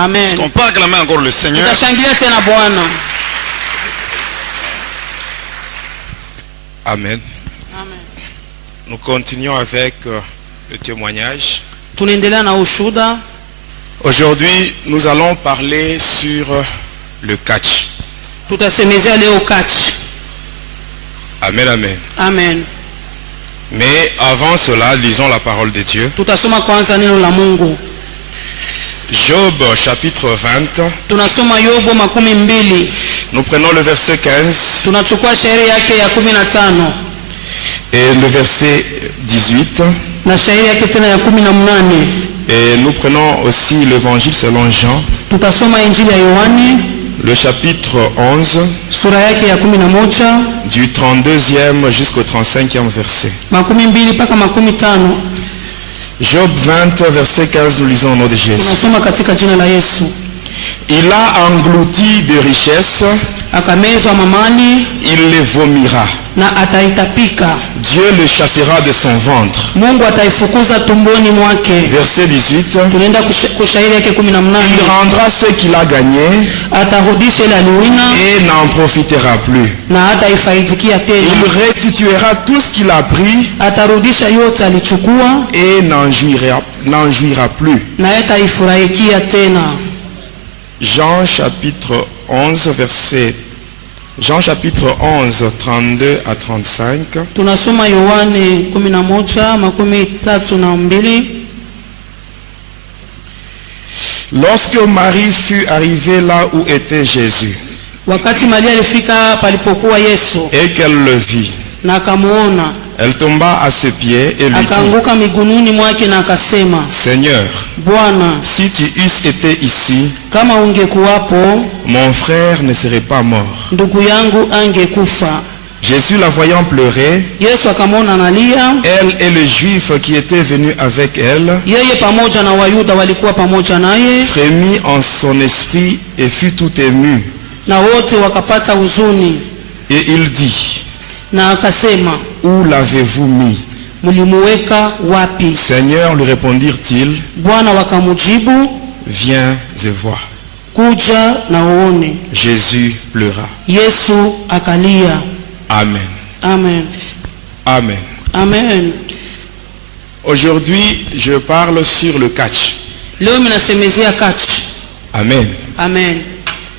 Amen. Est-ce qu'on peut acclamer encore le Seigneur? Amen. Amen. Nous continuons avec le témoignage. Aujourd'hui, nous allons parler sur le catch. Amen, amen. Amen. Mais avant cela, lisons la parole de Dieu. Job chapitre 20. Nous prenons le verset 15 et le verset 18. Et nous prenons aussi l'évangile selon Jean, le chapitre 11, du 32e jusqu'au 35e verset. Job 20, verset 15, nous lisons au nom de Jésus. Il a englouti de richesses, il les vomira. Dieu le chassera de son ventre. Verset 18. Il rendra ce qu'il a gagné et n'en profitera plus. Il restituera tout ce qu'il a pris et n'en jouira plus. Jean chapitre 11, verset Jean chapitre 11, 32 à 35. Lorsque Marie fut arrivée là où était Jésus, et qu'elle le vit, elle tomba à ses pieds et lui dit, Seigneur, si tu eusses été ici, mon frère ne serait pas mort. Jésus, la voyant pleurer, elle et les Juifs qui étaient venus avec elle, frémit en son esprit et fut tout ému. Et il dit, où l'avez-vous mis? Seigneur, lui répondirent-ils, viens et vois. Jésus pleura. Amen. Amen. Amen. Amen. Aujourd'hui, je parle sur le catch. Amen. Amen.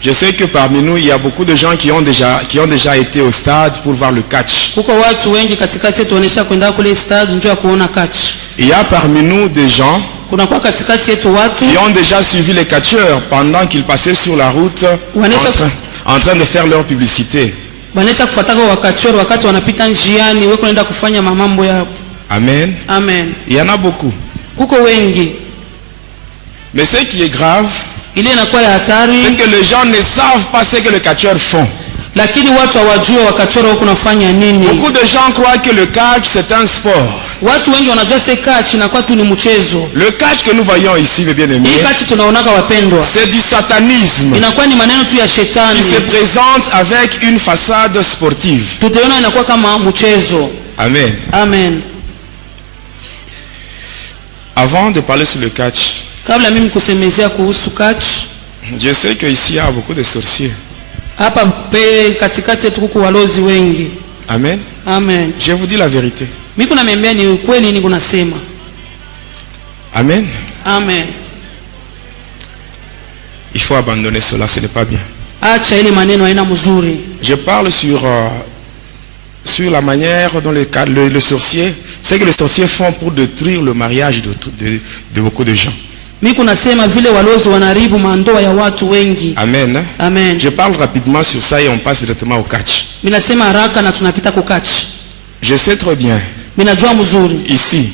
Je sais que parmi nous, il y a beaucoup de gens qui ont déjà été au stade pour voir le catch. Il y a parmi nous des gens qui ont déjà suivi les catcheurs pendant qu'ils passaient sur la route en train de faire leur publicité. Amen. Amen. Il y en a beaucoup. Mais ce qui est grave, c'est que les gens ne savent pas ce que les catcheurs font. Beaucoup de gens croient que le catch c'est un sport. Le catch que nous voyons ici, mes bien-aimés, c'est du satanisme qui se présente avec une façade sportive. Amen. Amen. Avant de parler sur le catch, je sais qu'ici il y a beaucoup de sorciers. Amen. Amen. Je vous dis la vérité. Amen. Amen. Il faut abandonner cela, ce n'est pas bien. Je parle sur la manière dont le sorcier, c'est que les sorciers font pour détruire le mariage de beaucoup de gens. Amen. Amen. Je parle rapidement sur ça et on passe directement au catch. Je sais très bien, ici,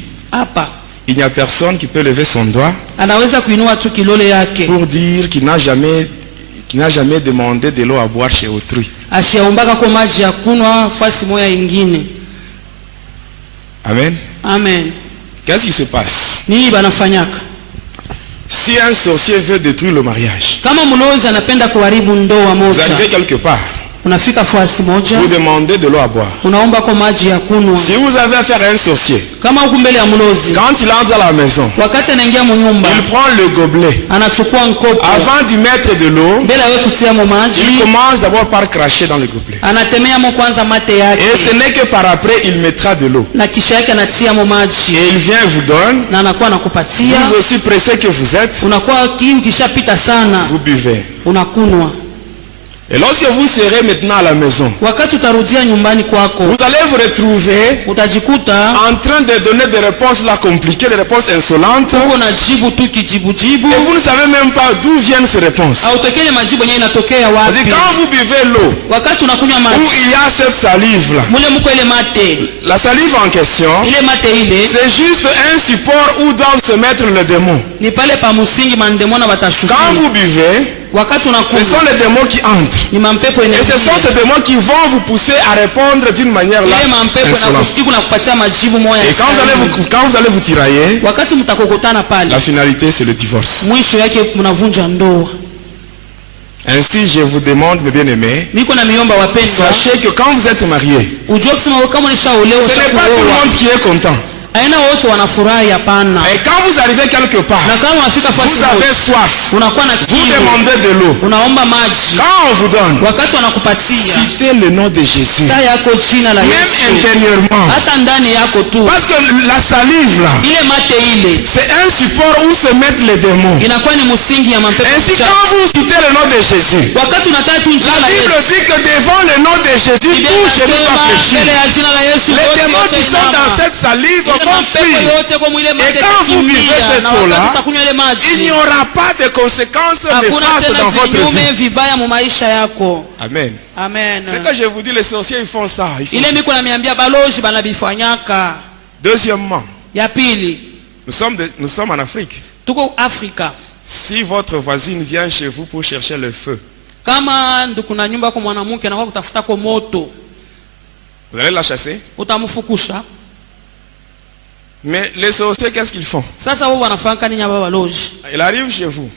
il n'y a personne qui peut lever son doigt pour dire qu'il n'a jamais demandé de l'eau à boire chez autrui. Amen. Amen. Qu'est-ce qui se passe? Si un sorcier veut détruire le mariage, vous arrivez quelque part, Unafika fasi moja. Vous demandez de l'eau à boire. Unaomba kwa maji ya kunywa. Si vous avez affaire à un sorcier, kama uko mbele ya mlozi, quand il entre dans la maison, wakati anaingia mnyumba, il prend le gobelet. Anachukua mkopo. Avant d'y mettre de l'eau, mbele awe kutia mo maji, il commence d'abord par cracher dans le gobelet. Anatemea mo kwanza mate yake. Et ce n'est que par après il mettra de l'eau. Na kisha yake anatia mo maji. Et il vient vous donne. Na anakuwa anakupatia. Vous aussi pressé que vous êtes. Unakuwa kiu kishapita sana. Vous buvez. Unakunwa. Et lorsque vous serez maintenant à la maison, wakati utarudia nyumbani kwako, vous allez vous retrouver utajikuta en train de donner des réponses là compliquées, des réponses insolentes. uko na jibu tu kijibu. Et vous ne savez même pas d'où viennent ces réponses. Hautekele majibu yenyewe inatokea wapi. Quand vous buvez l'eau, wakati unakunywa maji, où il y a cette salive là, mule mko ile mate, la salive en question, ile mate ile, c'est juste un support où doivent se mettre les démons. Ni pale pa musingi mandemona batashukia. Quand vous buvez, ce sont les démons qui entrent. Et ce sont ces démons qui vont vous pousser à répondre d'une manière là insolente. Et quand vous allez vous tirailler, la finalité c'est le divorce. Ainsi je vous demande, mes bien-aimés, sachez que quand vous êtes mariés, ce n'est pas tout le monde qui est content. Et quand vous arrivez quelque part, vous avez soif, vous demandez de l'eau. Quand on vous donne, citez le nom de Jésus. Même intérieurement. Parce que la salive là, c'est un support où se mettent les démons. Ainsi quand vous citez le nom de Jésus, la Bible dit que devant le nom de Jésus, tout genou va fléchir. Les démons qui sont dans cette salive vont fuir. Et quand vous buvez cette eau-là, il n'y aura pas de conséquences néfastes dans votre vie. Amen. Amen. C'est que je vous dis, les sorciers ils font ça. Deuxièmement, nous sommes en Afrique. Si votre voisine vient chez vous pour chercher le feu, vous allez la chasser. Mais les sorciers, qu'est-ce qu'ils font? Il arrive chez vous.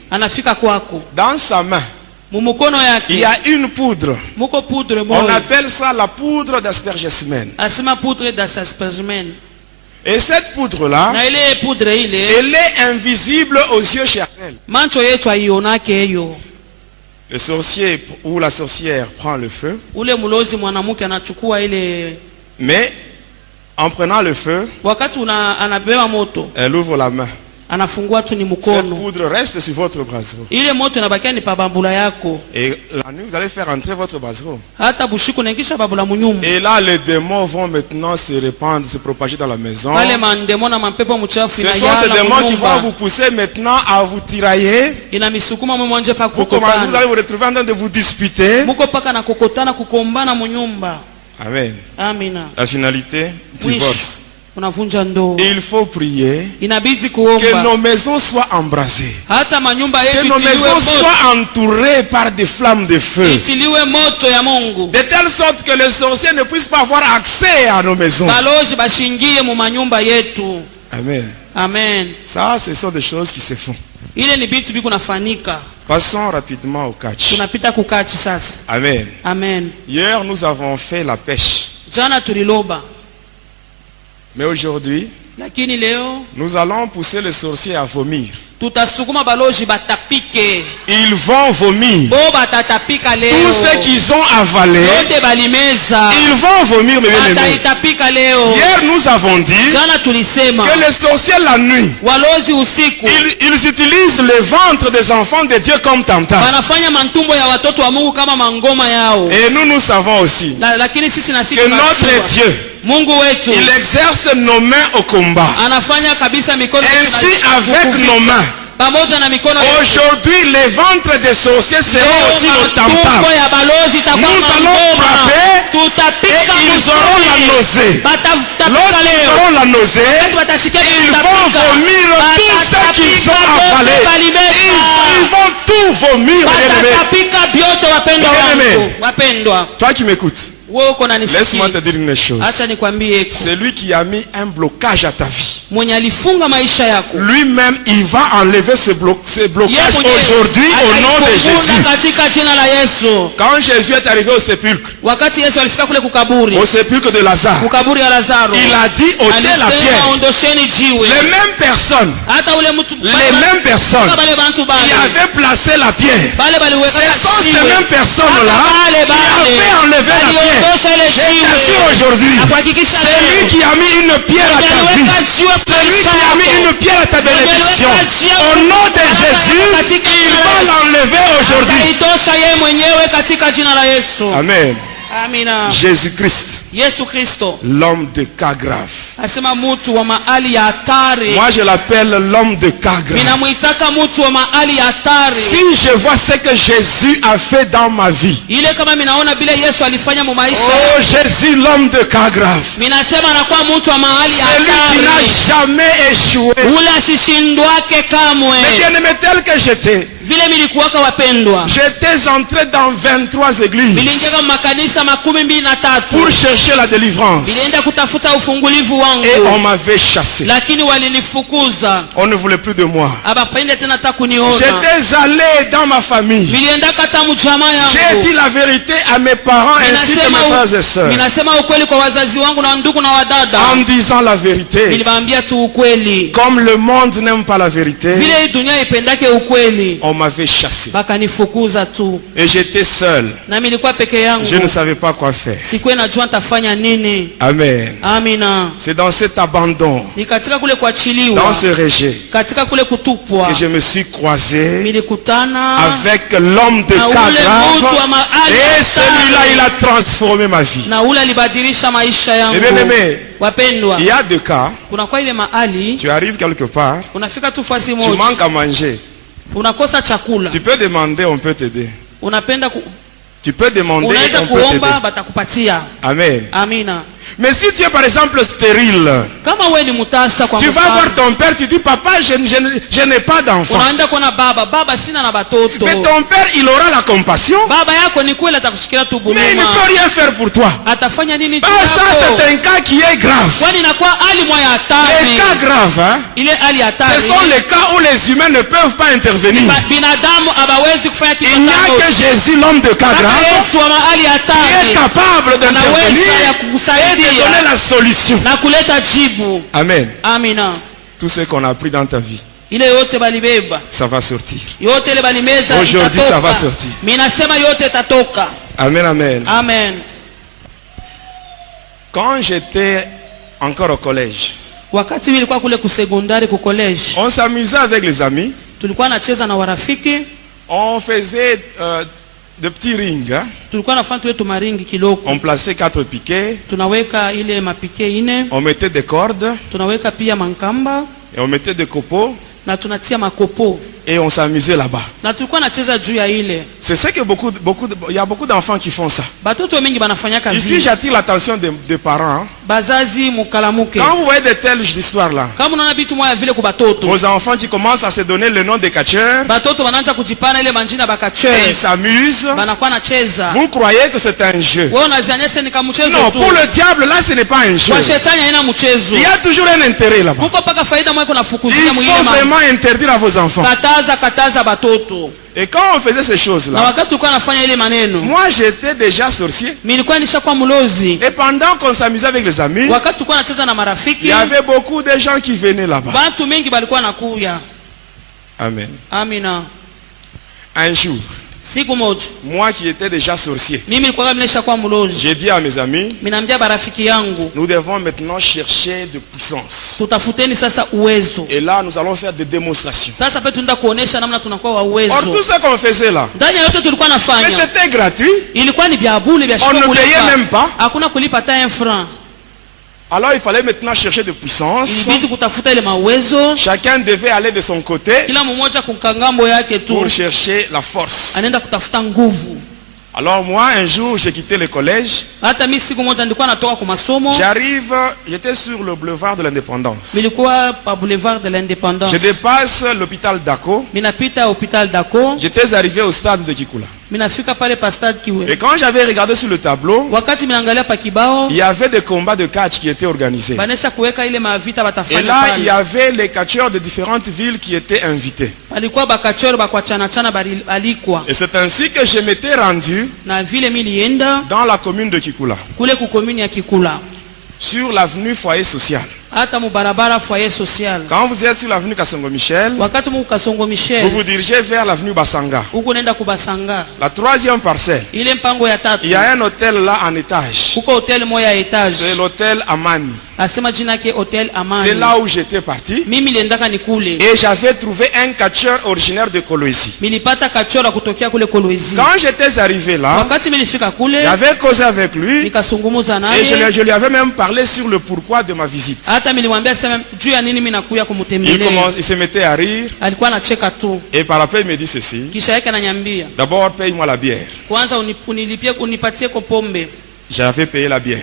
Dans sa main, il y a une poudre. On appelle ça la poudre d'aspergésmen. Et cette poudre-là, elle est invisible aux yeux charnels. Le sorcier ou la sorcière prend le feu. Mais en prenant le feu, elle ouvre la main. Cette poudre reste sur votre brasseau. Et la nuit, vous allez faire entrer votre brasseau. Et là, les démons vont maintenant se répandre, se propager dans la maison. Ce sont ces démons qui vont vous pousser maintenant à vous tirailler. Vous allez vous retrouver en train de vous disputer. Amen. La finalité, divorce. Et il faut prier que nos maisons soient embrasées, que nos maisons soient entourées par des flammes de feu, de telle sorte que les sorciers ne puissent pas avoir accès à nos maisons. Amen. Amen. Ça, ce sont des choses qui se font. Passons rapidement au catch. Amen. Amen. Hier, nous avons fait la pêche. Mais aujourd'hui, nous allons pousser les sorciers à vomir. Ils vont vomir. Tout ce qu'ils ont avalé, ils vont vomir, mes bien-aimés. Hier, nous avons dit que les sorciers la nuit, ils utilisent le ventre des enfants de Dieu comme tam-tam. Et nous savons aussi que notre Dieu, il exerce nos mains au combat. Ainsi, avec nos mains, aujourd'hui, les ventres des sorciers seront aussi nos tam-tams. Nous allons frapper et ils auront la nausée. Lorsqu'ils auront la nausée, ils vont vomir tout ce qu'ils ont avalé. Ils vont tout vomir. Toi qui m'écoutes, laisse-moi te dire une chose. C'est lui qui a mis un blocage à ta vie. lui-même il va enlever ce blocage aujourd'hui au nom de Jésus. Quand Jésus est arrivé au sépulcre de Lazare, il a dit ôtez la pierre. Les mêmes personnes qui avaient placé la pierre, ce sont ces mêmes personnes-là qui avaient enlevé la pierre. Je t'assure aujourd'hui, celui qui a mis une pierre à ta vie, celui qui a mis une pierre à ta bénédiction, au nom de Jésus, il va l'enlever aujourd'hui. Amen. Jésus-Christ, l'homme de cas grave. Moi je l'appelle l'homme de cas grave. Si je vois ce que Jésus a fait dans ma vie, oh Jésus, l'homme de cas grave, celui qui n'a jamais échoué, mais bien-aimé tel que j'étais, j'étais entré dans 23 églises pour chercher la délivrance. Et on m'avait chassé. On ne voulait plus de moi. J'étais allé dans ma famille. J'ai dit la vérité à mes parents ainsi que mes frères et sœurs. En disant la vérité. Comme le monde n'aime pas la vérité, on m'avait chassé. Et j'étais seul. Je ne savais pas quoi faire. Amen. C'est dans cet abandon, dans ce rejet, que je me suis croisé avec l'homme de cas grave. Et celui-là, il a transformé ma vie. Et bien aimé, il y a deux cas. Tu arrives quelque part, tu manques à manger. Tu peux demander, on peut t'aider. Tu peux demander, on peut t'aider. Amen. Mais si tu es par exemple stérile, tu vas voir ton père, tu dis papa, je n'ai pas d'enfant. Mais ton père, il aura la compassion, mais il ne peut rien faire pour toi. Ça c'est un cas qui est grave. Les cas graves, hein? Ce sont les cas où les humains ne peuvent pas intervenir. Il n'y a que Jésus, l'homme de cas grave, qui est capable d'intervenir et de donner la solution. Amen. Tout ce qu'on a appris dans ta vie, ça va sortir. Aujourd'hui, ça va sortir. Amen, amen. Quand j'étais encore au collège, on s'amusait avec les amis. On faisait de petits rings, hein? On plaçait 4 piquets. On mettait des cordes. Et on mettait des copeaux. Et on s'amusait là-bas. C'est ce que il y a beaucoup d'enfants qui font ça. Ici, j'attire l'attention des parents. Quand vous voyez de telles histoires-là, vos enfants qui commencent à se donner le nom des catcheurs, et ils s'amusent, vous croyez que c'est un jeu. Non, pour le diable, là, ce n'est pas un jeu. Il y a toujours un intérêt là-bas. Il faut vraiment interdire à vos enfants. Et quand on faisait ces choses-là, moi j'étais déjà sorcier. Et pendant qu'on s'amusait avec les amis, il y avait beaucoup de gens qui venaient là-bas. Amen. Un jour, moi qui étais déjà sorcier, j'ai dit à mes amis, nous devons maintenant chercher de puissance. Et là, nous allons faire des démonstrations. Or, tout ce qu'on faisait là, c'était gratuit. On ne payait même pas. Alors il fallait maintenant chercher de puissance. Chacun devait aller de son côté pour chercher la force. Alors moi un jour j'ai quitté le collège. J'arrive, j'étais sur le boulevard de l'Indépendance. Je dépasse l'hôpital Dako. J'étais arrivé au stade de Kikula. Et quand j'avais regardé sur le tableau, il y avait des combats de catch qui étaient organisés. Et là, il y avait les catcheurs de différentes villes qui étaient invités. Et c'est ainsi que je m'étais rendu dans la commune de Kikula, sur l'avenue Foyer Social. Quand vous êtes sur l'avenue Kasongo Michel, vous vous dirigez vers l'avenue Basanga. La troisième parcelle, il y a un hôtel là en étage. C'est l'hôtel Amani. C'est là où j'étais parti. Et j'avais trouvé un catcheur originaire de Kolwezi. Quand j'étais arrivé là, j'avais causé avec lui. Et je lui avais même parlé sur le pourquoi de ma visite. Il se mettait à rire. Et par après il me dit ceci: d'abord paye-moi la bière. J'avais payé la bière.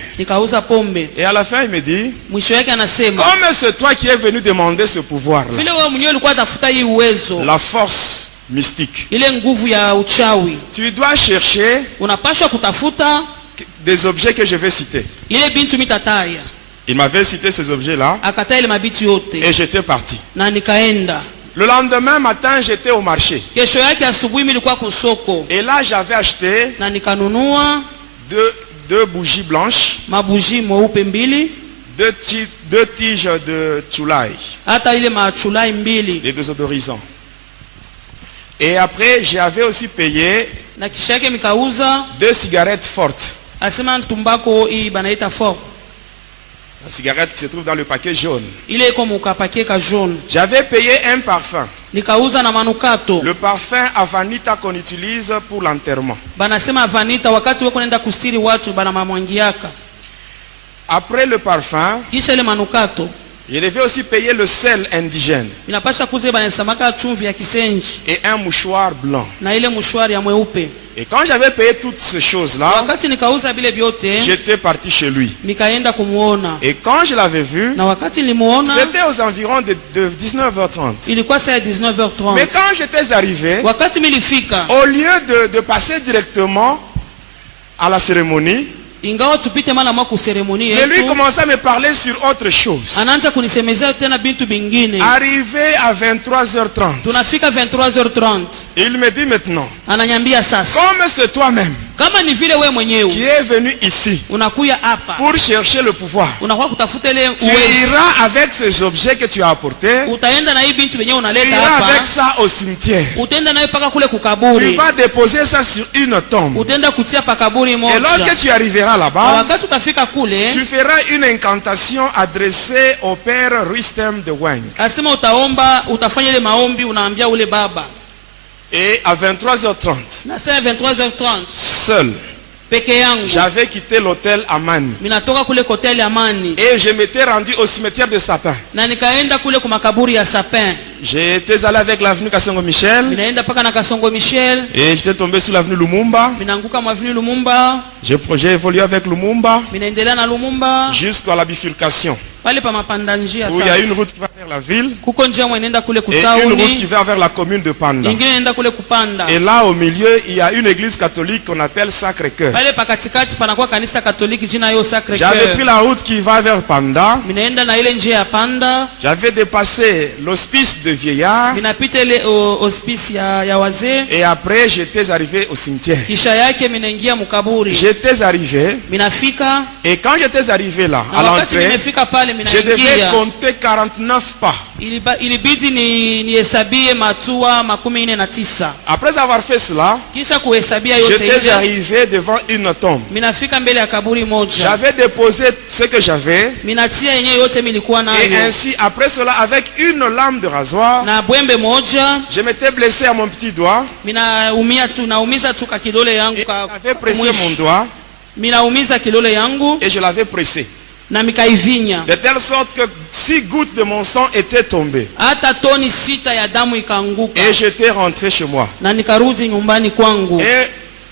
Et à la fin il me dit: comme c'est toi qui es venu demander ce pouvoir là, la force mystique, tu dois chercher des objets que je vais citer. Il m'avait cité ces objets-là et j'étais parti. Le lendemain matin, j'étais au marché. Et là, j'avais acheté deux bougies blanches, deux tiges de chulai, des désodorisants. Et après, j'avais aussi payé 2 cigarettes fortes. La cigarette qui se trouve dans le paquet jaune. J'avais payé un parfum. Le parfum Avanita qu'on utilise pour l'enterrement. Après le parfum, je devais aussi payer le sel indigène et un mouchoir blanc. Et quand j'avais payé toutes ces choses-là, j'étais parti chez lui. Et quand je l'avais vu, c'était aux environs de 19h30. Mais quand j'étais arrivé, au lieu de passer directement à la cérémonie, mais lui commençait à me parler sur autre chose. Arrivé à 23h30, il me dit maintenant: comme c'est toi-même qui est venu ici pour chercher le pouvoir, tu iras avec ces objets que tu as apportés, tu iras avec ça au cimetière, tu vas déposer ça sur une tombe, et lorsque tu arriveras là-bas, tu feras une incantation adressée au père Rustem de Weng. Et à 23h30, seul, j'avais quitté l'hôtel Amani et je m'étais rendu au cimetière de Sapin. J'étais allé avec l'avenue Kasongo Michel et j'étais tombé sur l'avenue Lumumba. J'ai évolué avec Lumumba jusqu'à la bifurcation, où il y a une route qui va vers la ville et une route qui va vers la commune de Panda. Et là au milieu, il y a une église catholique qu'on appelle Sacré-Cœur. J'avais pris la route qui va vers Panda. J'avais dépassé l'hospice de vieillards. Et après j'étais arrivé au cimetière. J'étais arrivé. Et quand j'étais arrivé là, à l'entrée, je devais compter 49 pas. Après avoir fait cela, j'étais arrivé devant une tombe. J'avais déposé ce que j'avais. Et ainsi, après cela, avec une lame de rasoir, je m'étais blessé à mon petit doigt. Et j'avais pressé mon doigt. Et je l'avais pressé. De telle sorte que 6 gouttes de mon sang étaient tombées. Et j'étais rentré chez moi. Et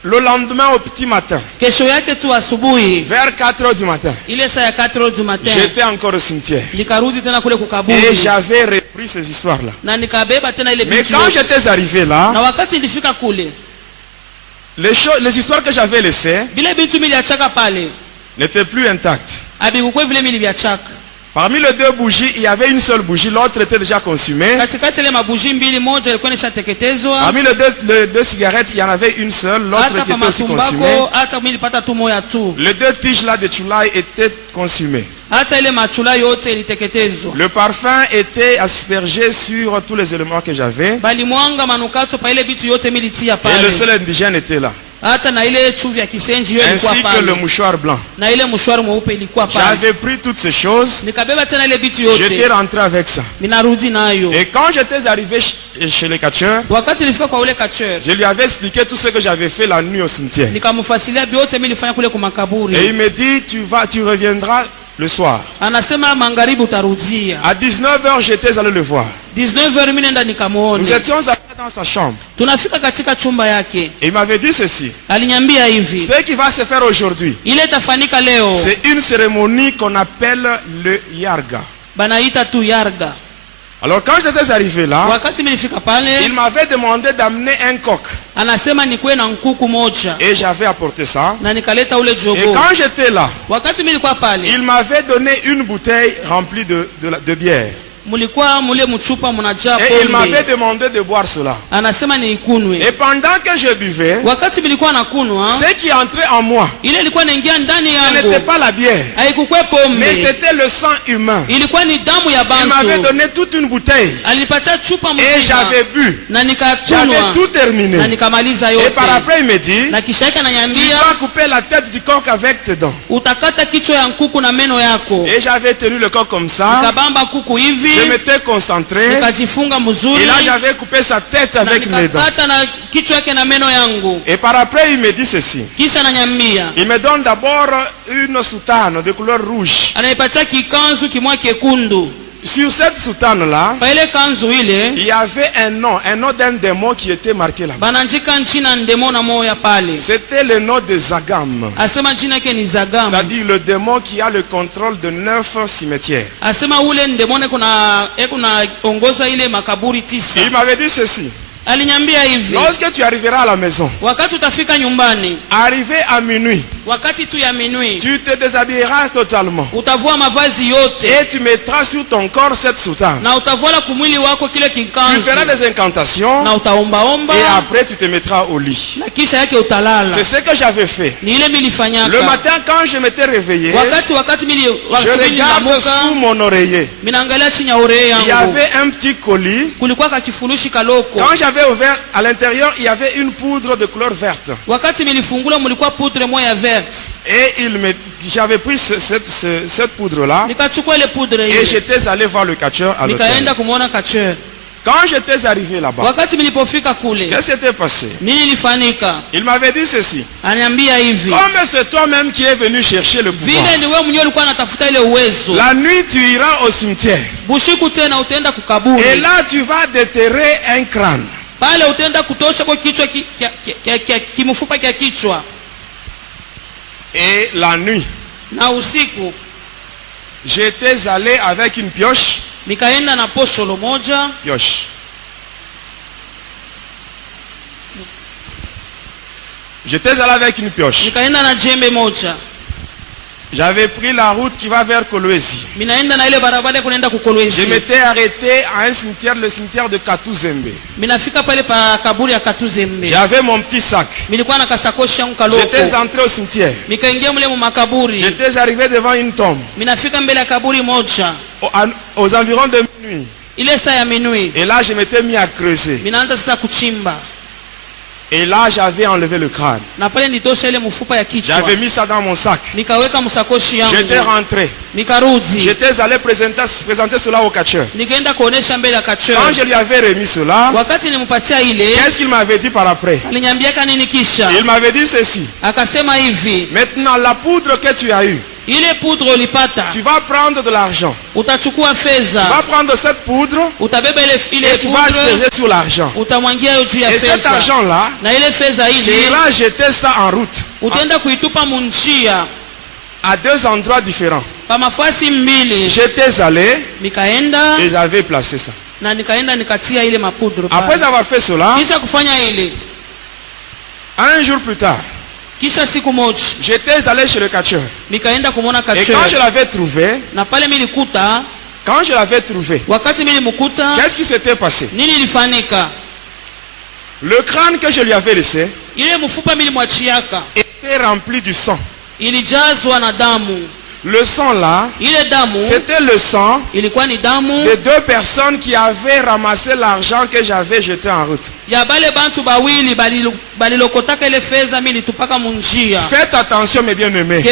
le lendemain au petit matin, vers 4h du matin, j'étais encore au cimetière. Et j'avais repris ces histoires-là. Mais quand j'étais arrivé là, les histoires que j'avais laissées n'étaient plus intactes. Parmi les deux bougies, il y avait une seule bougie, l'autre était déjà consumée. Parmi les deux cigarettes, il y en avait une seule, l'autre qui était aussi consumée. Les deux tiges là de Chulai étaient consumées. Le parfum était aspergé sur tous les éléments que j'avais. Et le seul indigène était là. Ainsi que le mouchoir blanc. J'avais pris toutes ces choses. J'étais rentré avec ça. Et quand j'étais arrivé chez le catcheur, je lui avais expliqué tout ce que j'avais fait la nuit au cimetière. Et il me dit, tu reviendras le soir. À 19h, j'étais allé le voir. Nous étions dans sa chambre. Et il m'avait dit ceci. Ce qui va se faire aujourd'hui, c'est une cérémonie qu'on appelle le Yarga. Alors quand j'étais arrivé là, il m'avait demandé d'amener un coq. Et j'avais apporté ça. Et quand j'étais là, il m'avait donné une bouteille remplie de bière. Et il m'avait demandé de boire cela. Et pendant que je buvais, ce qui entrait en moi, ce n'était pas la bière, mais c'était le sang humain. Il m'avait donné toute une bouteille. Et j'avais bu. J'avais tout terminé. Et par après il me dit, tu vas couper la tête du coq avec tes dents. Et j'avais tenu le coq comme ça. Je m'étais concentré. Et là j'avais coupé sa tête avec mes dents. Et par après il me dit ceci. Il me donne d'abord une soutane de couleur rouge. Sur cette soutane là, il y avait un nom d'un démon qui était marqué là-bas. C'était le nom de Zagam. C'est-à-dire le démon qui a le contrôle de 9 cimetières. Il m'avait dit ceci. Lorsque tu arriveras à la maison, arrivé à minuit, tu te déshabilleras totalement. Et tu mettras sur ton corps cette soutane. Tu feras des incantations. Et après tu te mettras au lit. C'est ce que j'avais fait. Le matin quand je m'étais réveillé, je regarde sous mon oreiller. Il y avait un petit colis. Quand j'avais ouvert, à l'intérieur il y avait une poudre de couleur verte. Et j'avais pris cette poudre là. Et j'étais allé voir le catcheur à l'hôtel. Quand j'étais arrivé là-bas, qu'est-ce qui s'était passé? Il m'avait dit ceci. Comme c'est toi-même qui es venu chercher le pouvoir, la nuit tu iras au cimetière. Et là tu vas déterrer un crâne. Et la nuit, j'étais allé avec une pioche. J'étais allé avec une pioche. J'avais pris la route qui va vers Kolwezi. Je m'étais arrêté à un cimetière, le cimetière de Katuzembe. J'avais mon petit sac. J'étais entré au cimetière. J'étais arrivé devant une tombe. Aux environs de minuit. Et là je m'étais mis à creuser. Et là j'avais enlevé le crâne. J'avais mis ça dans mon sac. J'étais rentré. J'étais allé présenter cela au catcheur. Quand je lui avais remis cela, qu'est-ce qu'il m'avait dit par après? Il m'avait dit ceci. Maintenant la poudre que tu as eue, tu vas prendre de l'argent. Tu vas prendre cette poudre et tu vas asperger sur l'argent. Et cet argent là, tu iras jeter ça en route à 2 endroits différents. J'étais allé et j'avais placé ça. Après avoir fait cela, Un jour plus tard, j'étais allé chez le catcheur. Et quand je l'avais trouvé, qu'est-ce qui s'était passé? Le crâne que je lui avais laissé était rempli du sang. Le sang là, c'était le sang de deux personnes qui avaient ramassé l'argent que j'avais jeté en route. Faites attention mes bien-aimés.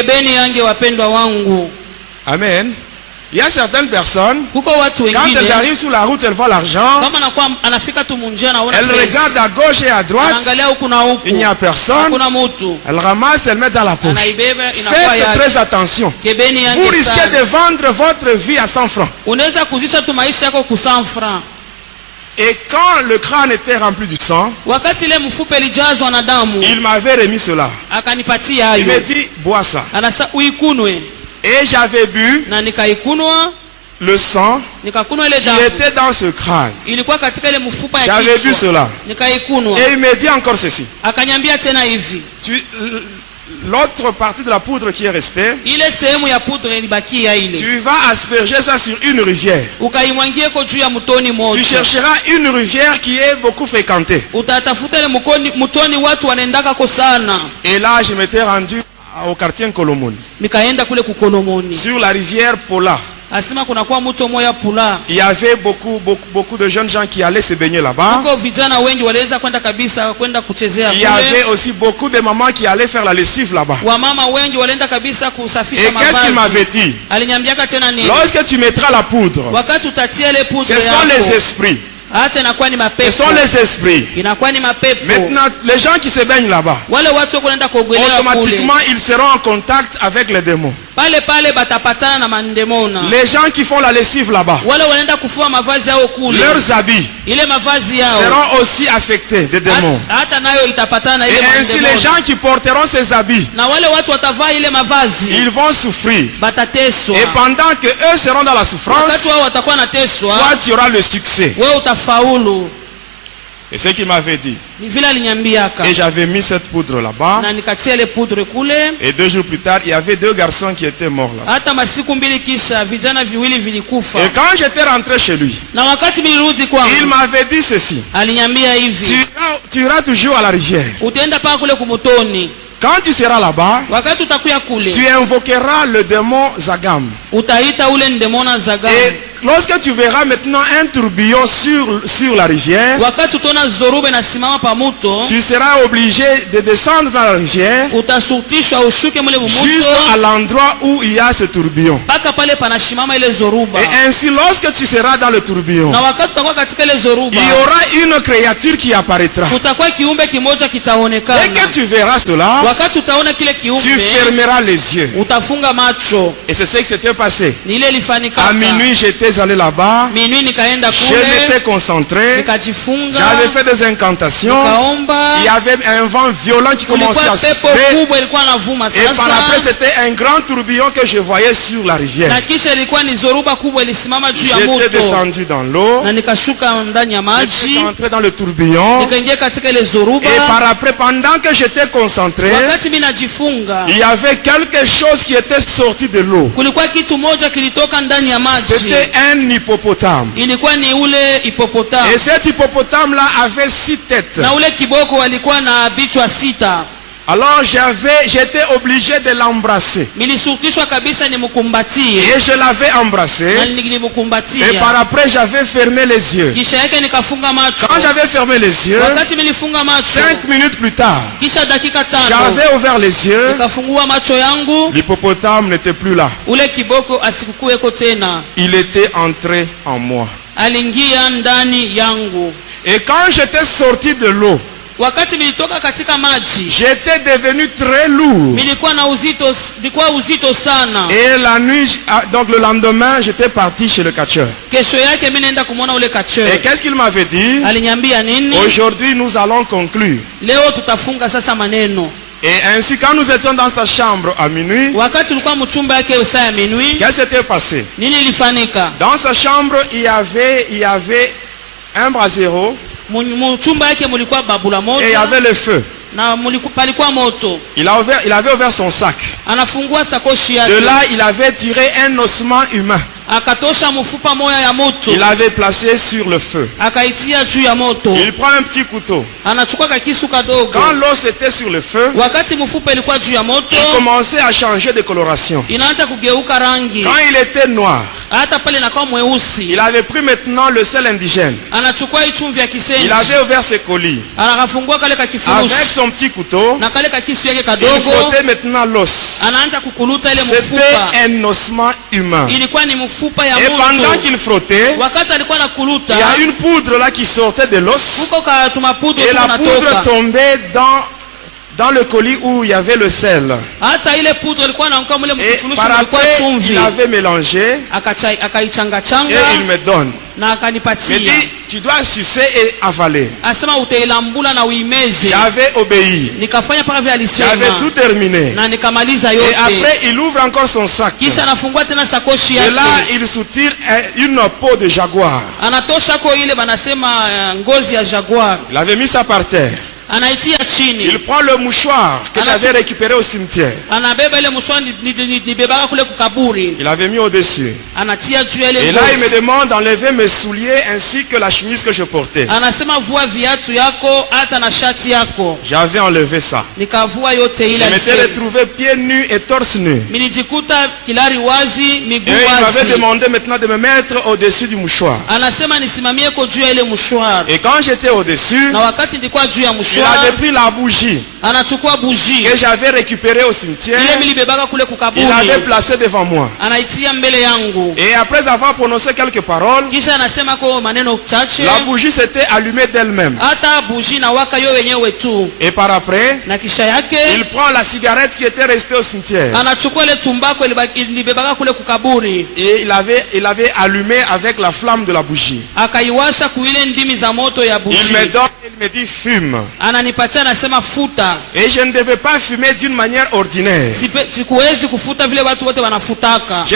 Amen. Il y a certaines personnes, quand elles arrivent sur la route, elles voient l'argent, elles regardent à gauche et à droite, il n'y a personne, elles ramassent, elles mettent dans la poche. Faites très attention. Vous risquez de vendre votre vie à 100 francs. Et quand le crâne était rempli du sang, il m'avait remis cela. Il m'a dit, bois ça. Et j'avais bu le sang qui était dans ce crâne. J'avais bu cela. Et il me dit encore ceci. L'autre partie de la poudre qui est restée, tu vas asperger ça sur une rivière. Tu chercheras une rivière qui est beaucoup fréquentée. Et là, je m'étais rendu au quartier Kolomoni, sur la rivière Pola. Il y avait beaucoup de jeunes gens qui allaient se baigner là-bas. Il y avait aussi beaucoup de mamans qui allaient faire la lessive là-bas. Et qu'est-ce qu'il m'avait dit? Lorsque tu mettras la poudre, ce sont les esprits. Ce sont les esprits. Maintenant, les gens qui se baignent là-bas, automatiquement, ils seront en contact avec les démons. Les gens qui font la lessive là-bas, leurs habits seront aussi affectés des démons. Et ainsi, les gens qui porteront ces habits, ils vont souffrir. Et pendant que eux seront dans la souffrance, toi, tu auras le succès. Et ce qu'il m'avait dit. Et j'avais mis cette poudre là-bas. Et 2 jours plus tard, il y avait 2 garçons qui étaient morts là. Et quand j'étais rentré chez lui, il m'avait dit ceci. Tu iras toujours à la rivière. Quand tu seras là-bas, tu invoqueras le démon Zagam. Et lorsque tu verras maintenant un tourbillon sur la rivière, tu seras obligé de descendre dans la rivière juste à l'endroit où il y a ce tourbillon. Et ainsi, lorsque tu seras dans le tourbillon, il y aura une créature qui apparaîtra. Dès que tu verras cela, tu fermeras les yeux. Et c'est ce qui s'était passé. À minuit, j'étais allé là-bas. Je m'étais concentré. J'avais fait des incantations. Il y avait un vent violent qui commençait à souffler. Et par après, c'était un grand tourbillon que je voyais sur la rivière. J'étais descendu dans l'eau. J'étais entré dans le tourbillon. Et par après, pendant que j'étais concentré, il y avait quelque chose qui était sorti de l'eau. C'était un hippopotame. Et cet hippopotame là avait 6 têtes. Alors j'étais obligé de l'embrasser. Et je l'avais embrassé. Et par après j'avais fermé les yeux. Quand j'avais fermé les yeux, 5 minutes plus tard, j'avais ouvert les yeux. L'hippopotame n'était plus là. Il était entré en moi. Et quand j'étais sorti de l'eau, j'étais devenu très lourd. Et la nuit, donc le lendemain, j'étais parti chez le catcheur. Et qu'est-ce qu'il m'avait dit? Aujourd'hui, nous allons conclure. Et ainsi, quand nous étions dans sa chambre à minuit, qu'est-ce qui s'était passé? Dans sa chambre, il y avait un brasero. Et il y avait le feu. Il avait ouvert son sac. De là, il avait tiré un ossement humain. Il l'avait placé sur le feu. Il prend un petit couteau. Quand l'os était sur le feu, il commençait à changer de coloration. Quand il était noir, il avait pris maintenant le sel indigène. Il avait ouvert ses colis. Avec son petit couteau, il frottait maintenant l'os. C'était un ossement humain. Et pendant qu'il frottait, il y a une poudre là qui sortait de l'os. Et la poudre tombait dans le colis où il y avait le sel. Et par après, il avait mélangé. Et il me donne. Il dit, tu dois sucer et avaler. J'avais obéi. J'avais tout terminé. Et après, il ouvre encore son sac. Et là, il soutire une peau de jaguar. Il avait mis ça par terre. Il prend le mouchoir que j'avais récupéré au cimetière. Il avait mis au-dessus. Et là, il me demande d'enlever mes souliers ainsi que la chemise que je portais. J'avais enlevé ça. Je m'étais retrouvé pieds nus et torse nu. Et il m'avait demandé maintenant de me mettre au-dessus du mouchoir. Et quand j'étais au-dessus, il avait pris la bougie que j'avais récupérée au cimetière. Il l'avait placée devant moi. Et après avoir prononcé quelques paroles, la bougie s'était allumée d'elle-même. Et par après, il prend la cigarette qui était restée au cimetière. Et il avait allumé avec la flamme de la bougie. Il me donne, il me dit fume. Et je ne devais pas fumer d'une manière ordinaire. Je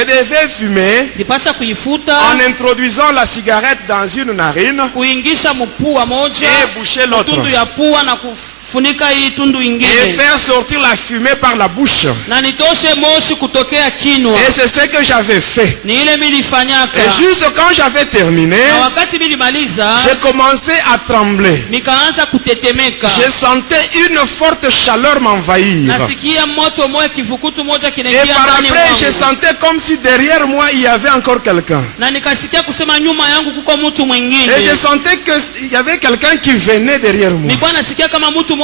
devais fumer en introduisant la cigarette dans une narine et boucher l'autre. Et faire sortir la fumée par la bouche. Et c'est ce que j'avais fait. Et juste quand j'avais terminé, j'ai commencé à trembler. Je sentais une forte chaleur m'envahir. Et par après, je sentais comme si derrière moi il y avait encore quelqu'un. Et je sentais qu'il y avait quelqu'un qui venait derrière moi. Et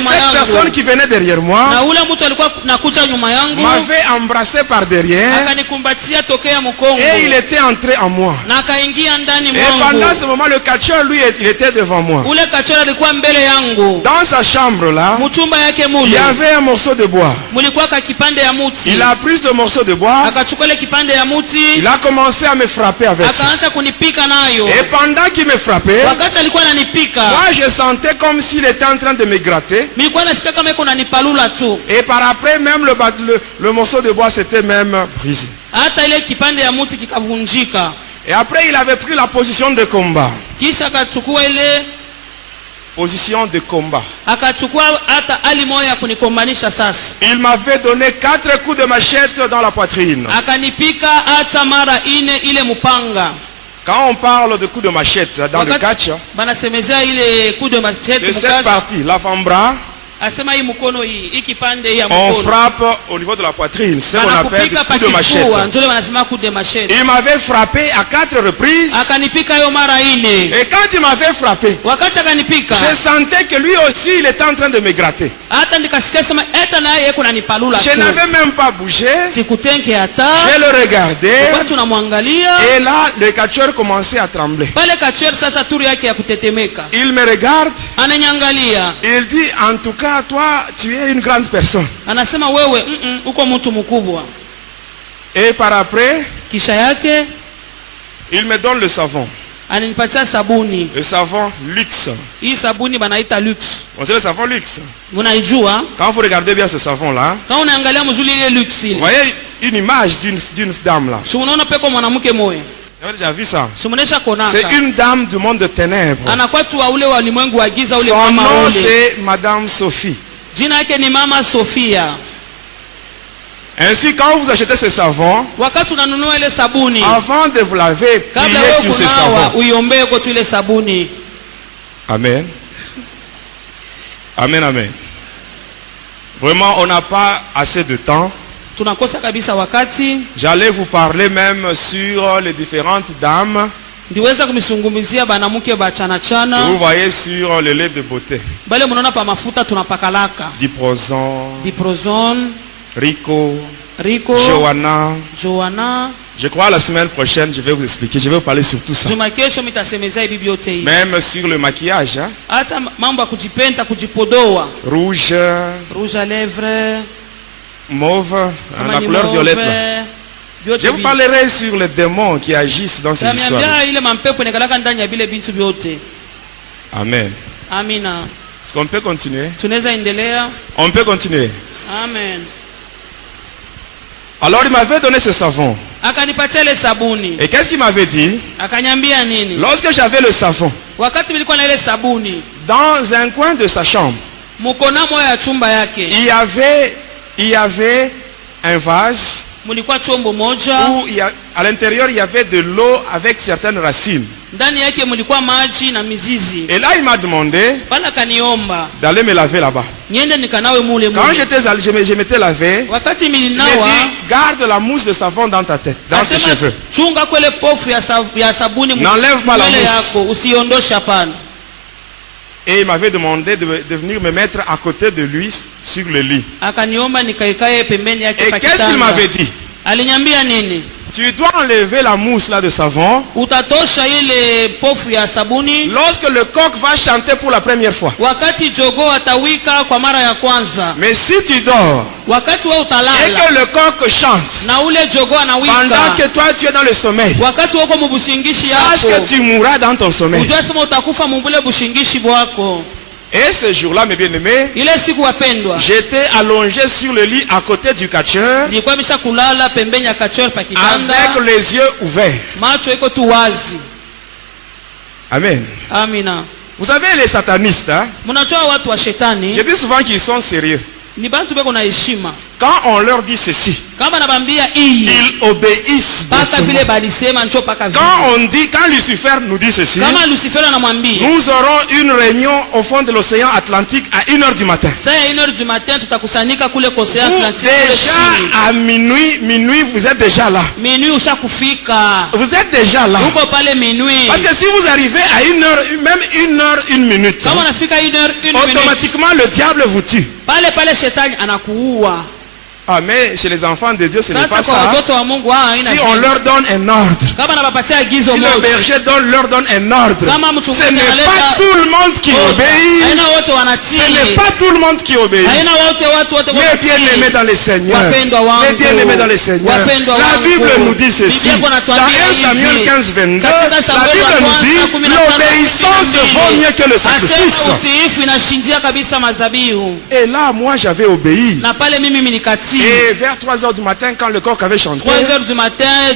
cette personne qui venait derrière moi m'avait embrassé par derrière. Et il était entré en moi. Et pendant ce moment, le catcheur, lui, il était devant moi. Dans sa chambre là, il y avait un morceau de bois. Il a pris ce morceau de bois. Il a commencé à me frapper avec ça. Et pendant qu'il me frappait, moi je sentais comme s'il était en train de me gratter. Et par après même le morceau de bois s'était même brisé. Et après il avait pris la position de combat. Position de combat. Il m'avait donné 4 coups de machette dans la poitrine. Quand on parle de coups de machette dans le catch, c'est cette partie, l'avant-bras. On frappe au niveau de la poitrine, c'est ce qu'on appelle coup de machette. Il m'avait frappé à 4 reprises. Et quand il m'avait frappé, je sentais que lui aussi il était en train de me gratter. Je n'avais même pas bougé. Je le regardais. Et là, le catcheur commençait à trembler. Il me regarde. Il dit, en tout cas, toi, tu es une grande personne. Et par après, il me donne le savon. Le savon luxe. On sait le savon luxe. Quand vous regardez bien ce savon là, vous voyez une image d'une dame là. Vous avez déjà vu ça? C'est une dame du monde de ténèbres. Son nom c'est Madame Sophie. Ainsi, quand vous achetez ce savon, avant de vous laver, priez sur ce savon. Amen. Amen, amen. Vraiment, on n'a pas assez de temps. J'allais vous parler même sur les différentes dames que vous voyez sur le lait de beauté. Diproson, Rico, Johanna. Je crois la semaine prochaine, je vais vous expliquer. Je vais vous parler sur tout ça. Même sur le maquillage. Hein? Rouge à lèvres. Mauve, la couleur violette. Je vous parlerai sur les démons qui agissent dans ces histoires. Amen. Est-ce qu'on peut continuer? On peut continuer. Amen. Alors il m'avait donné ce savon. Et qu'est-ce qu'il m'avait dit? Lorsque j'avais le savon, dans un coin de sa chambre, il y avait un vase où à l'intérieur il y avait de l'eau avec certaines racines. Et là il m'a demandé d'aller me laver là-bas. Quand je m'étais lavé, il m'a dit garde la mousse de savon dans ta tête, dans tes cheveux. N'enlève pas la mousse. Et il m'avait demandé de venir me mettre à côté de lui sur le lit. Et qu'est-ce qu'il m'avait dit? Tu dois enlever la mousse là de savon. Lorsque le coq va chanter pour la première fois. Mais si tu dors et que le coq chante pendant que toi tu es dans le sommeil, sache que tu mourras dans ton sommeil. Et ce jour-là, mes bien-aimés, j'étais allongé sur le lit à côté du catcheur avec les yeux ouverts. Amen. Vous savez, les satanistes, hein? Je dis souvent qu'ils sont sérieux. Quand on leur dit ceci, ils obéissent. Quand Lucifer nous dit ceci, nous aurons une réunion au fond de l'océan Atlantique à 1h du matin. Déjà à minuit, vous êtes déjà là. Vous êtes déjà là. Parce que si vous arrivez à 1h, même 1h, 1 minute, automatiquement le diable vous tue. Ah, mais chez les enfants de Dieu, ce n'est pas ça. Si on leur donne un ordre, si le berger leur donne un ordre, ce n'est pas tout le monde qui obéit. Ce n'est pas tout le monde qui obéit. Mais bien aimés dans les Seigneurs. Mais bien aimés dans les Seigneurs. La Bible nous dit ceci. Dans 1 Samuel 15, 22, la Bible nous dit l'obéissance vaut mieux que le sacrifice. Et là, moi, j'avais obéi. Et vers 3h du matin, quand le coq avait chanté, 3h du matin,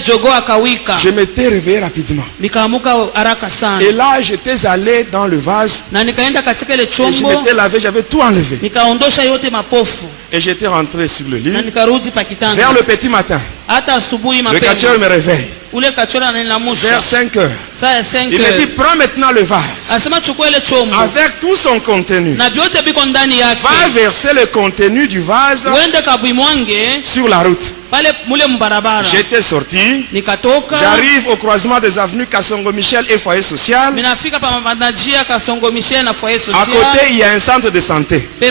je m'étais réveillé rapidement. Et là, j'étais allé dans le vase. Et je m'étais lavé, j'avais tout enlevé. Et j'étais rentré sur le lit. Vers le petit matin, le catcheur me réveille. Vers 5h. Il me dit, prends maintenant le vase avec tout son contenu. Va verser le contenu du vase sur la route. J'étais sorti. J'arrive au croisement des avenues Kasongo Michel et foyer social. À côté, il y a un centre de santé. Et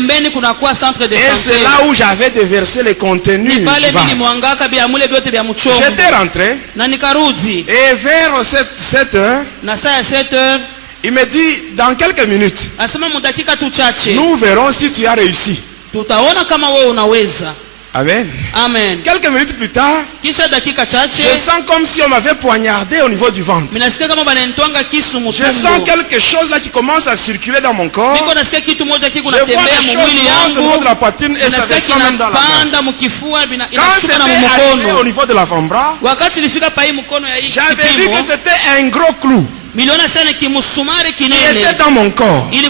c'est là où j'avais déversé le contenu du vase. J'étais rentré. Et vers 7h, il me dit, dans quelques minutes, nous verrons si tu as réussi. Amen. Amen. Quelques minutes plus tard, je sens comme si on m'avait poignardé au niveau du ventre. Je sens quelque chose là qui commence à circuler dans mon corps. Je vois des choses au niveau de la poitrine et ça descend même dans la main. Quand c'était arrivé au niveau de l'avant-bras, j'avais vu que c'était un gros clou qui était dans mon corps. Et il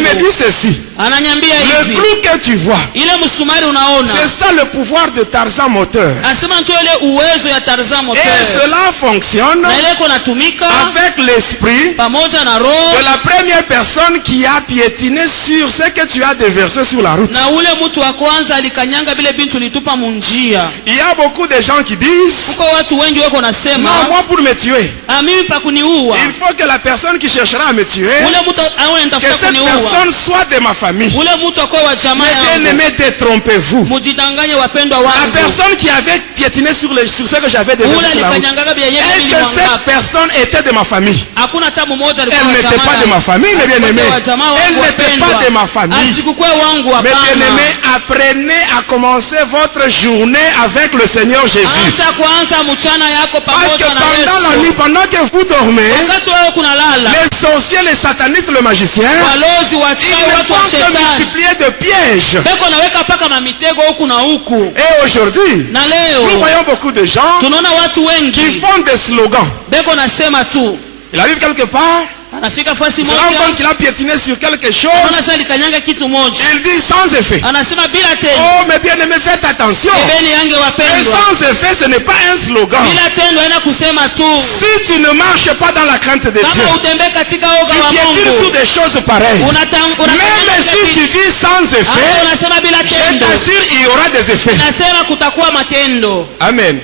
me dit ceci: le clou que tu vois, c'est ça le pouvoir de Tarzan moteur. Et cela fonctionne avec l'esprit de la première personne qui a piétiné sur ce que tu as déversé sur la route. Il y a beaucoup de gens qui disent: non, moi pour me tuer, il faut que la personne qui cherchera à me tuer, que cette personne soit de ma famille. Mais bien-aimé, détrompez-vous. La personne qui avait piétiné sur ce que j'avais déversé sur la route, est-ce que cette personne était de ma famille? Elle n'était pas de ma famille, mes bien-aimés. Elle n'était pas de ma famille. Mes bien-aimés, apprenez à commencer votre journée avec le Seigneur Jésus. Parce que pendant la nuit, pendant que vous dormez, les sorciers, les satanistes, le magicien, ils ne font que multiplier de pièges. Et aujourd'hui, nous voyons beaucoup de gens qui font des slogans. Il arrive quelque part, il se rend compte qu'il a piétiné sur quelque chose. Il dit sans effet. Oh mes bien-aimés, faites attention. Et sans effet, ce n'est pas un slogan. Si tu ne marches pas dans la crainte de Dieu, tu piétines sur des choses pareilles. Même si tu vis sans effet, je t'assure, il y aura des effets. Amen.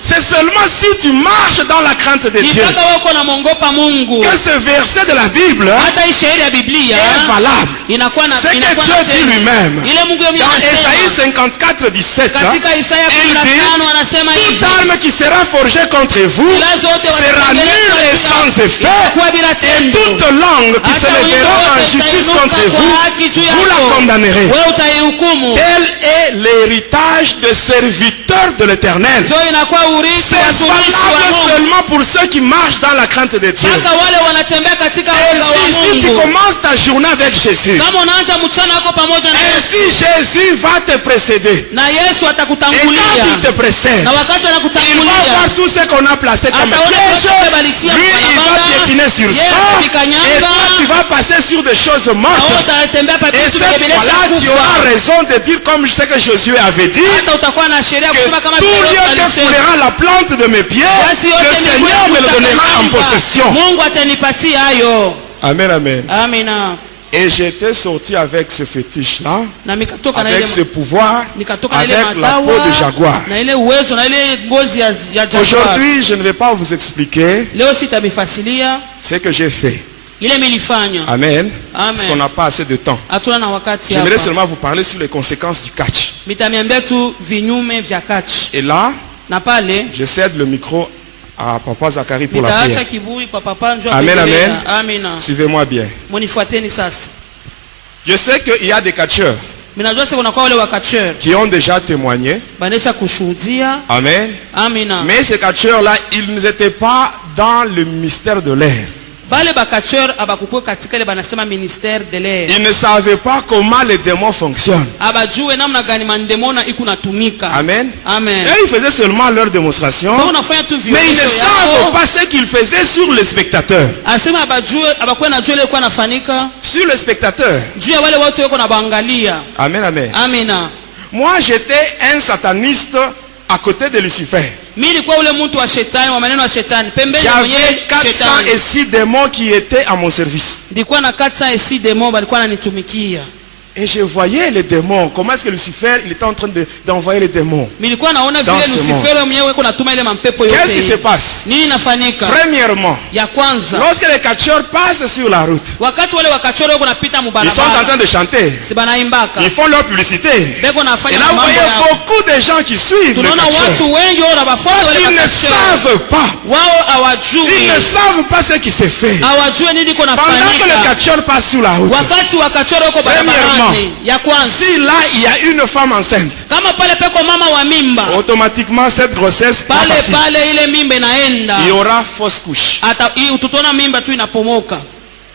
C'est seulement si tu marches dans la crainte de Dieu que ce verset de la Bible est valable. C'est que Dieu dit lui-même dans Ésaïe 54, 17, il dit: toute arme qui sera forgée contre vous sera nulle et sans effet, et toute langue qui se lèvera en justice contre vous, vous la condamnerez. Tel est l'héritage des serviteurs de l'Éternel. C'est valable seulement pour ceux qui marchent dans la crainte de Dieu. Et si tu commences ta journée avec Jésus, ainsi Jésus va te précéder. Et quand il te précède, il va voir tout ce qu'on a placé comme piège. Lui, il va piétiner sur ça. Et toi, tu vas passer sur des choses mortes. Et cette fois-là, tu auras raison de dire comme ce que Josué avait dit, que tout lieu que foulera la plante de mes pieds, le Seigneur me le donnera en possession. Amen, amen. Et j'étais sorti avec ce fétiche-là, avec ce pouvoir, avec la peau de jaguar. Aujourd'hui, je ne vais pas vous expliquer ce que j'ai fait. Amen. Parce qu'on n'a pas assez de temps. J'aimerais seulement vous parler sur les conséquences du catch. Et là, je cède le micro à Papa Zachary pour la prière. Amen, amen. Suivez-moi bien. Je sais qu'il y a des catcheurs qui ont déjà témoigné. Amen. Mais ces catcheurs-là, ils n'étaient pas dans le mystère de l'air. Ils ne savaient pas comment les démons fonctionnent. Amen. Et ils faisaient seulement leur démonstration. Mais ils ne savent pas ce qu'ils faisaient sur le spectateur. Sur le spectateur. Amen, amen. Moi, j'étais un sataniste à côté de Lucifer. J'avais 406 démons qui étaient à mon service. Et je voyais les démons. Comment est-ce que Lucifer il était en train d'envoyer les démons dans ce monde. Qu'est-ce qui se passe? Premièrement, lorsque les catcheurs passent sur la route, ils sont en train de chanter. Ils font leur publicité. Et là vous voyez beaucoup de gens qui suivent le catcheur. Parce qu'ils ne savent pas. Ils ne savent pas ce qui se fait. Pendant que le catcheur passe sur la route, premièrement, Premièrement, si là il y a une femme enceinte, automatiquement cette grossesse va partir. Il y aura fausse couche.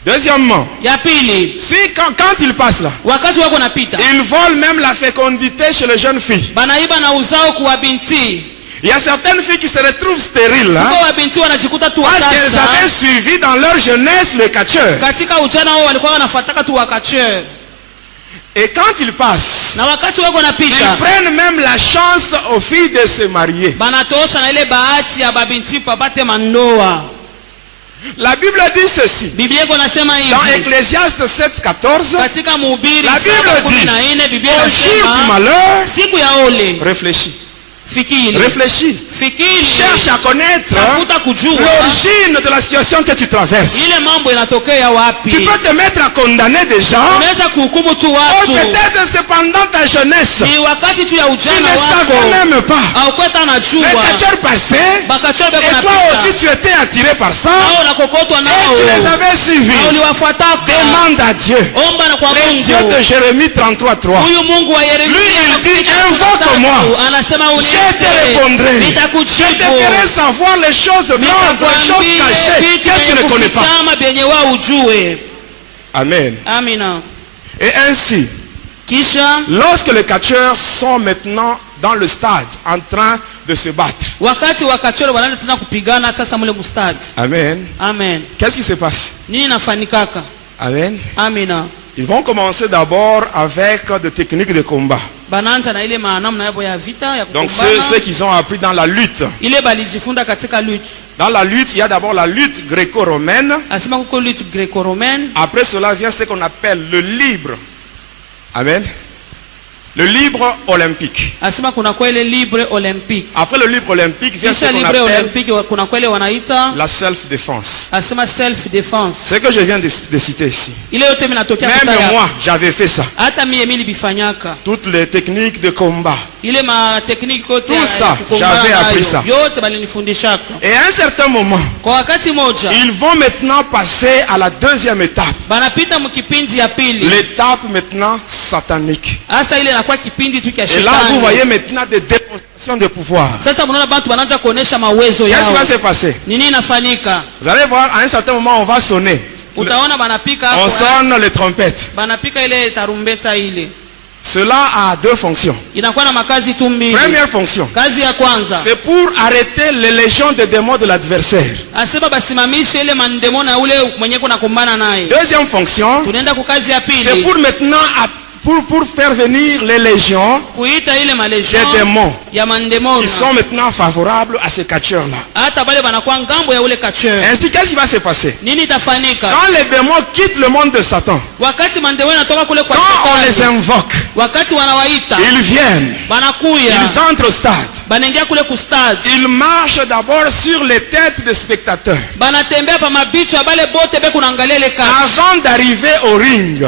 Deuxièmement, si quand ils passent là, ils volent même la fécondité chez les jeunes filles. Il y a certaines filles qui se retrouvent stériles là, parce qu'elles avaient suivi dans leur jeunesse le catcheur. Et quand ils passent, ils prennent même la chance aux filles de se marier. La Bible dit ceci. Dans Ecclésiaste 7:14, la Bible dit, au jour du malheur, réfléchis. Réfléchis. Cherche à connaître l'origine de la situation que tu traverses. Tu peux te mettre à condamner des gens. Ou peut-être c'est pendant ta jeunesse. Tu ne savais même pas. Les catcheurs passaient. Et toi aussi tu étais attiré par ça. Et tu les avais suivis. Demande à Dieu. Le Dieu de Jérémie 33:3. Lui il dit, invoque-moi. Je te répondrai. Je te ferai savoir les choses grandes, les choses cachées que tu ne connais pas. Amen. Et ainsi, lorsque les catcheurs sont maintenant dans le stade en train de se battre. Amen. Qu'est-ce qui se passe? Amen. Ils vont commencer d'abord avec des techniques de combat. Donc ceux qui ont appris dans la lutte. Dans la lutte, il y a d'abord la lutte gréco-romaine. Après cela vient ce qu'on appelle le libre. Amen. Le libre olympique. Après le libre olympique vient ce qu'on appelle la self-défense. Ce que je viens de citer ici. Même moi, j'avais fait ça. Toutes les techniques de combat. Tout ça, j'avais appris ça. Et à un certain moment, ils vont maintenant passer à la deuxième étape. L'étape maintenant satanique. Et là, vous voyez maintenant des démonstrations de pouvoir. Qu'est-ce qui va se passer? Vous allez voir, à un certain moment, on va sonner. On sonne les trompettes. Cela a deux fonctions. Première fonction, c'est pour arrêter les légions de démons de l'adversaire. Deuxième fonction, c'est pour maintenant pour faire venir les légions des démons qui sont maintenant favorables à ces catcheurs-là. Ainsi, qu'est-ce qui va se passer? Quand les démons quittent le monde de Satan, quand on les invoque, ils viennent, ils entrent au stade, ils marchent d'abord sur les têtes des spectateurs avant d'arriver au ring.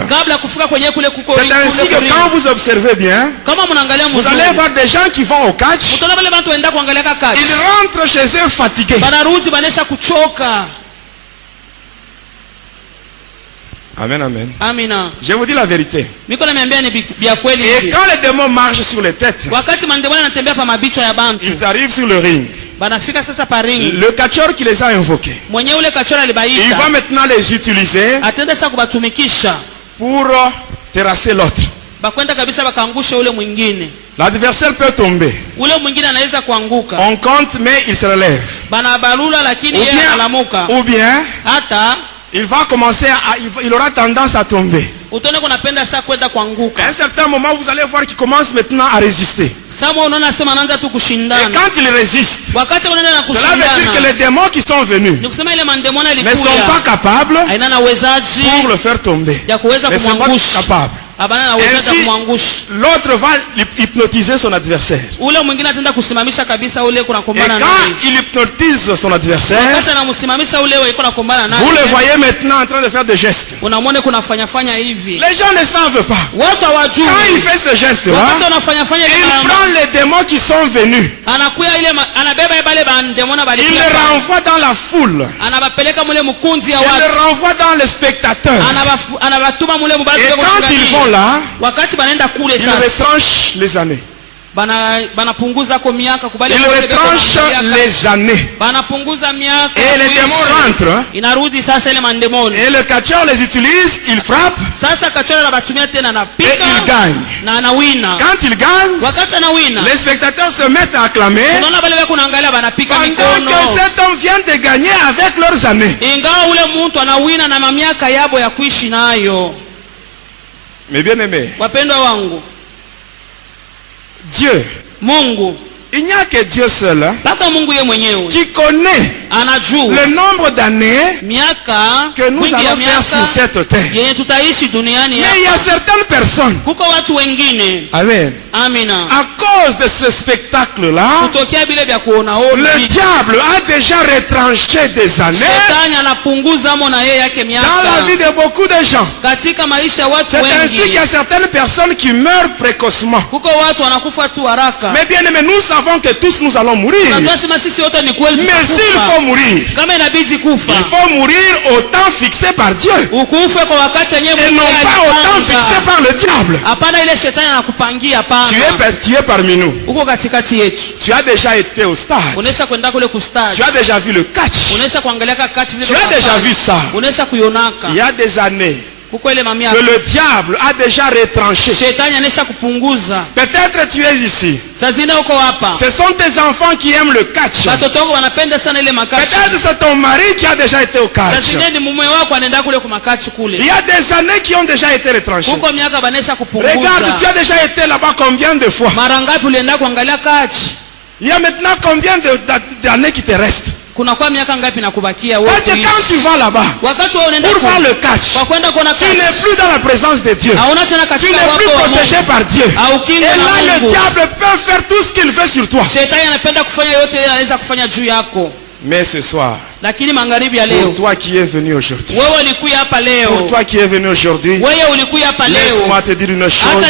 C'est ainsi que quand vous observez bien, vous allez voir des gens qui vont au catch. Ils rentrent chez eux fatigués. Amen, amen. Je vous dis la vérité. Et quand les démons marchent sur les têtes, ils arrivent sur le ring. Le catcheur qui les a invoqués, il va maintenant les utiliser pour terrasser l'autre. L'adversaire peut tomber. On compte mais il se relève. Ou bien il va commencer il aura tendance à tomber. À un certain moment, vous allez voir qu'il commence maintenant à résister. Et quand il résiste, cela veut dire que les démons qui sont venus ne sont pas capables pour le faire tomber. Ne sont pas capables. Ainsi, l'autre va hypnotiser son adversaire. Et quand il hypnotise son adversaire, vous le voyez maintenant en train de faire des gestes. Les gens ne savent pas. Quand il fait ce geste-là, il prend les démons démons qui sont venus, il les renvoie dans la foule. Il les renvoie dans les spectateurs. Et quand ils vont là, ils retranchent les années. Il retranche les années. Et les démons rentrent. Et le catcheur les utilise, il frappe. Et il gagne. Quand il gagne, les spectateurs se mettent à acclamer. Pendant que cet homme vient de gagner avec leurs années. Mais bien aimé, Dieu, Mungu, il n'y a que Dieu seul qui connaît le nombre d'années que nous allons faire sur cette terre. Mais il y a certaines personnes, amen, à cause de ce spectacle-là, le diable a déjà retranché des années dans la vie de beaucoup de gens. C'est ainsi qu'il y a certaines personnes qui meurent précocement. Mais bien aimé, nous savons que tous nous allons mourir. Mais s'il faut mourir, il faut mourir au temps fixé par Dieu et non pas au temps fixé par le diable. Tu es parmi nous. Tu as déjà été au stade. Tu as déjà vu le catch. Tu as déjà vu ça. Il y a des années que le diable a déjà retranché. Peut-être tu es ici. Ce sont tes enfants qui aiment le catch. Peut-être c'est ton mari qui a déjà été au catch. Il y a des années qui ont déjà été retranchées. Regarde, tu as déjà été là-bas combien de fois? Il y a maintenant combien d'années qui te restent? Parce que quand tu vas là-bas pour voir le catch, tu n'es plus dans la présence de Dieu. Tu n'es plus protégé par Dieu. Et là le diable peut faire tout ce qu'il veut sur toi. Mais ce soir, pour toi qui es venu aujourd'hui, laisse-moi te dire une chose.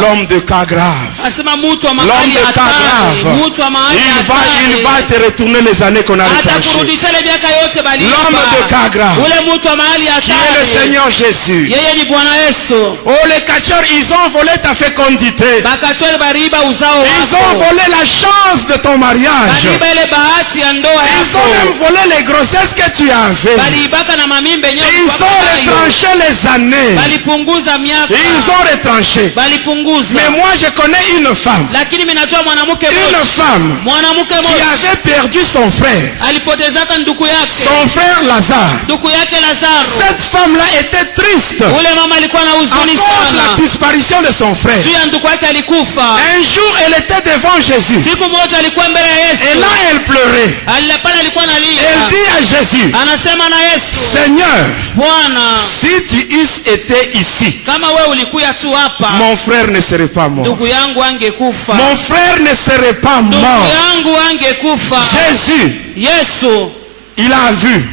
L'homme de cas grave, il va te retourner les années qu'on a retranchées. L'homme de cas grave, qui est le Seigneur Jésus. Oh, les catcheurs, ils ont volé ta fécondité. Ils ont volé la chance de ton mariage. Ils ont même volé les grossesses que tu avais. Ils ont retranché les années. Ils ont retranché. Mais moi je connais une femme. Une femme qui avait perdu son frère. Son frère Lazare. Cette femme-là était triste à cause de la disparition de son frère. Un jour elle était devant Jésus. Et là elle pleurait. Elle dit à Jésus, Seigneur, si tu eusses été ici, mon frère ne serait pas mort. Mon frère ne serait pas mort. Jésus, il a vu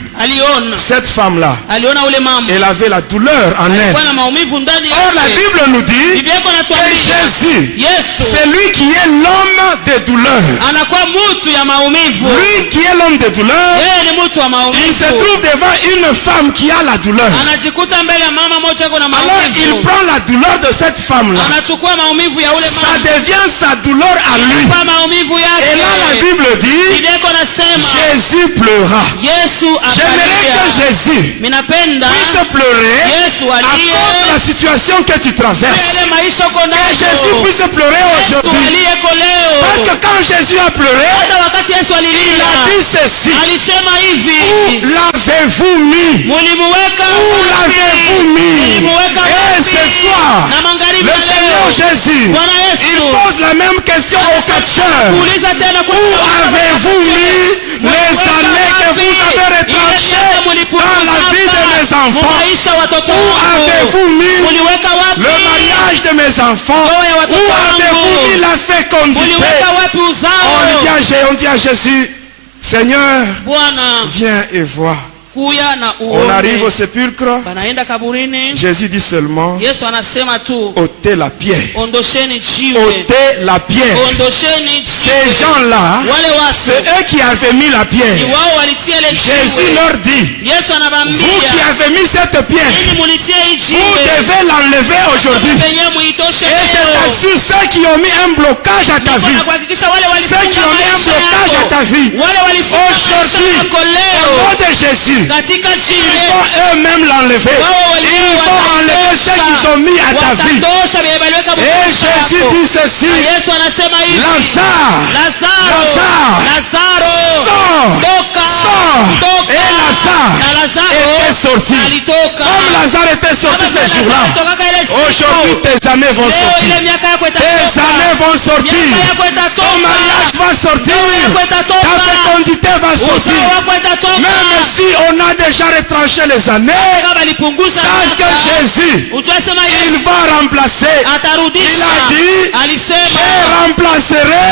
cette femme-là. Elle avait la douleur en elle. Or la Bible nous dit que Jésus, c'est lui qui est l'homme des douleurs. Lui qui est l'homme des douleurs, il se trouve devant une femme qui a la douleur. Alors il prend la douleur de cette femme-là. Ça devient sa douleur à lui. Et là la Bible dit, Jésus pleura. J'aimerais que Jésus puisse pleurer à cause de la situation que tu traverses. Que Jésus puisse pleurer aujourd'hui. Parce que quand Jésus a pleuré, il a dit ceci: où l'avez-vous mis? Où l'avez-vous mis? Et ce soir, le Seigneur Jésus, il pose la même question aux catcheurs. Où avez-vous mis les années que vous avez retranchées dans la vie de mes enfants? Où avez-vous mis le mariage de mes enfants? Où avez-vous mis la fécondité? On dit à Jésus, Seigneur, viens et vois. On arrive au sépulcre. Jésus dit seulement, ôtez la pierre. Ôtez la pierre. Ces gens-là, c'est eux qui avaient mis la pierre. Jésus leur dit, vous qui avez mis cette pierre, vous devez l'enlever aujourd'hui. Et je t'assure, ceux qui ont mis un blocage à ta vie, ceux qui ont mis un blocage à ta vie, aujourd'hui, au nom de Jésus, ils vont eux-mêmes l'enlever. Ils vont enlever ce qu'ils ont mis à ta vie. Et Jésus dit ceci, Lazare, sors. Et Lazare était sorti. Comme Lazare était sorti ce jour-là, aujourd'hui tes années vont sortir. Tes années vont sortir. Ton mariage va sortir. Ta fécondité va sortir. Même si on a déjà retranché les années, sache que Jésus, il va remplacer. Il a dit, je remplacerai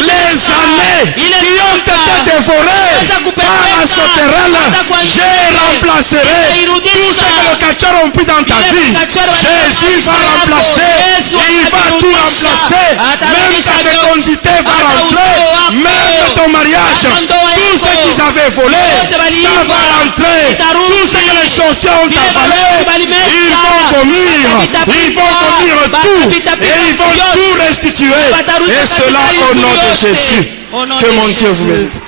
les années qui ont été dévorées par la sauterelle. Je remplacerai tout ce que le cacheur ont pris dans ta vie. Jésus va remplacer. Il va tout remplacer. Même ta fécondité va rentrer. Même ton mariage. Tout ce qu'ils avaient volé, ça va rentrer. Tout ce que les sorciers ont avalé, ils vont vomir. Ils vont vomir tout. Et ils vont tout restituer. Et cela au nom de Jésus. Que mon Dieu vous bénisse.